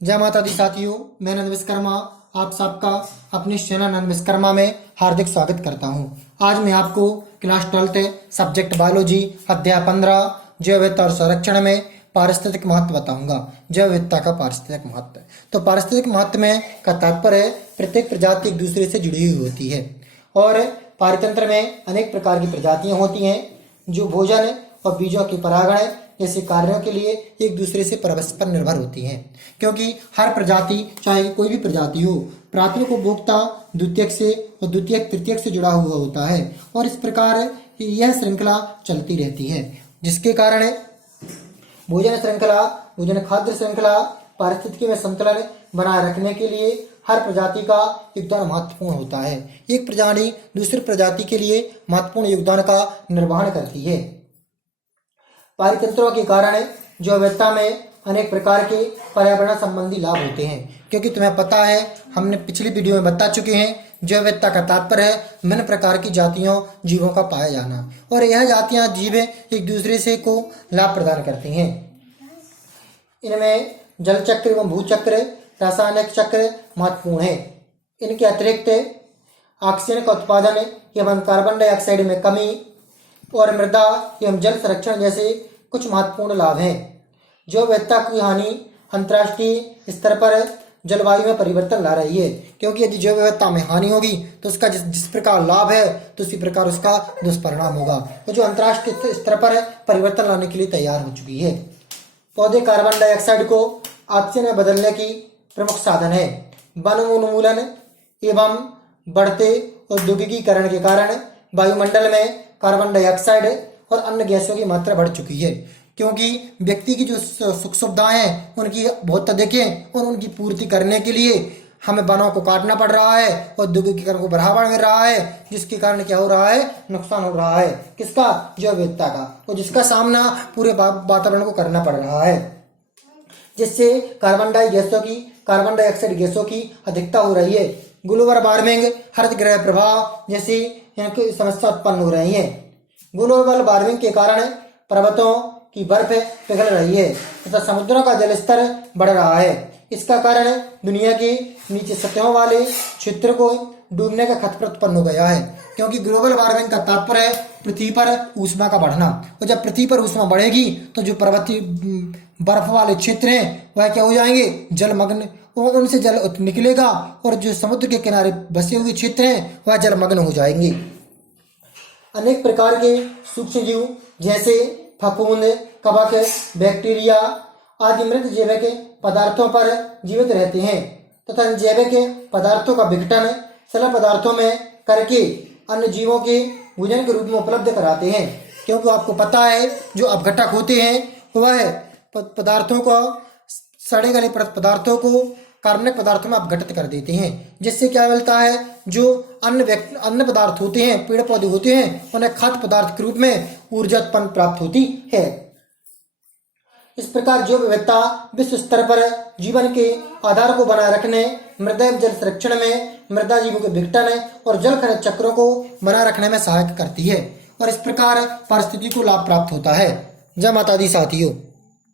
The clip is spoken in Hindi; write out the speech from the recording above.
जय माता दी साथियों, मैं नंद विश्वकर्मा आप सबका अपने चैनल नंद विश्वकर्मा में हार्दिक स्वागत करता हूं। आज मैं आपको क्लास 12 सब्जेक्ट बायोलॉजी अध्याय 15 जैव विविधता और संरक्षण में पारिस्थितिक महत्व बताऊंगा। जैव विविधता का पारिस्थितिक महत्व। तो पारिस्थितिक महत्व में का तात्पर्य है प्रत्येक प्रजाति एक दूसरे से जुड़ी हुई होती है और पारितंत्र में अनेक प्रकार की प्रजातियां होती हैं जो भोजन और बीजों की परागण जैसे कार्यों के लिए एक दूसरे से परस्पर निर्भर होती हैं, क्योंकि हर प्रजाति चाहे कोई भी प्रजाति हो प्राथमिक उपभोक्ता द्वितीयक से और द्वितीयक तृतीयक से जुड़ा हुआ होता है और इस प्रकार यह श्रृंखला चलती रहती है, जिसके कारण भोजन श्रृंखला भोजन खाद्य श्रृंखला पारिस्थितिकी में संतुलन बनाए रखने के लिए हर प्रजाति का योगदान महत्वपूर्ण होता है। एक प्रजाति दूसरी प्रजाति के लिए महत्वपूर्ण योगदान का निर्वहन करती है। पारितंत्रों के कारण जैव विविधता में अनेक प्रकार के पर्यावरण संबंधी लाभ होते हैं, क्योंकि तुम्हें पता है हमने पिछली वीडियो में बता चुके हैं जैव विविधता का तात्पर्य है विभिन्न प्रकार की जातियों जीवों का पाया जाना और यह जातियां जीव एक दूसरे से को लाभ प्रदान करती हैं। इनमें जल चक्र एवं भूचक्र रासायनिक चक्र महत्वपूर्ण है। इनके अतिरिक्त ऑक्सीजन का उत्पादन एवं कार्बन डाइऑक्साइड में कमी और मृदा एवं जल संरक्षण जैसे कुछ महत्वपूर्ण लाभ हैं। जैव विविधता की हानि अंतर्राष्ट्रीय स्तर पर जलवायु में परिवर्तन ला रही है, क्योंकि यदि जैव विविधता में हानि होगी तो उसका जिस प्रकार लाभ है तो उसी प्रकार उसका दुष्परिणाम होगा, तो जो अंतर्राष्ट्रीय स्तर पर परिवर्तन लाने के लिए तैयार हो चुकी है। पौधे कार्बन डाइऑक्साइड को ऑक्सीजन में बदलने की प्रमुख साधन है। वन उन्मूलन एवं बढ़ते औद्योगिकीकरण के कारण वायुमंडल में कार्बन डाइऑक्साइड और अन्य गैसों की मात्रा बढ़ चुकी है, क्योंकि व्यक्ति की जो सुख सुविधाएं हैं उनकी बहुत अधिक है और उनकी पूर्ति करने के लिए हमें वनों को काटना पड़ रहा है, औद्योगिकीकरण को बढ़ावा मिल रहा है, जिसके कारण क्या हो रहा है, नुकसान हो रहा है किसका, जैव विविधता का, और जिसका सामना पूरे वातावरण को करना पड़ रहा है, जिससे कार्बन डाइऑक्साइड गैसों की अधिकता हो रही है। ग्लोबल वार्मिंग हरित गृह प्रभाव जैसी समस्या उत्पन्न हो रही है। ग्लोबल वार्मिंग के कारण पर्वतों की बर्फ पिघल रही है तथा समुद्रों का जल स्तर बढ़ रहा है। इसका कारण दुनिया की नीचे सतहों वाले क्षेत्र को डूबने का खतरा उत्पन्न हो गया है, क्योंकि ग्लोबल वार्मिंग का तात्पर्य है पृथ्वी पर ऊष्मा का बढ़ना, और जब पृथ्वी पर ऊष्मा बढ़ेगी तो जो पर्वतीय बर्फ वाले क्षेत्र हैं वह क्या हो जाएंगे, जलमग्न, और उनसे जल निकलेगा और जो समुद्र के किनारे बसे हुए क्षेत्र हैं वह जलमग्न हो जाएंगे। अनेक प्रकार के सूक्ष्म जीव जैसे फफूंद, कवक, बैक्टीरिया आदि मृत जैविक पदार्थों पर जीवित रहते हैं तथा जैविक पदार्थों का विघटन सरल पदार्थों में करके अन्य जीवों के भोजन के रूप में उपलब्ध कराते हैं, क्योंकि आपको पता है जो अपघटक होते हैं वह पदार्थों को सड़े गले पदार्थों को कार्बनिक पदार्थों में अपघटित कर देते हैं, जिससे क्या मिलता है, जो अन्य पदार्थ होते हैं, पेड़ पौधे होते हैं, उन्हें खाद्य पदार्थ के रूप में ऊर्जा उत्पन्न प्राप्त होती है। इस प्रकार जैव विविधता विश्व स्तर पर जीवन के आधार को बनाए रखने, मृदा जल संरक्षण में मृदा जीवों के विघटन और जल खनिज चक्रों को बनाए रखने में सहायता करती है और इस प्रकार पारिस्थितिकी को लाभ प्राप्त होता है। जय माता दी साथियों।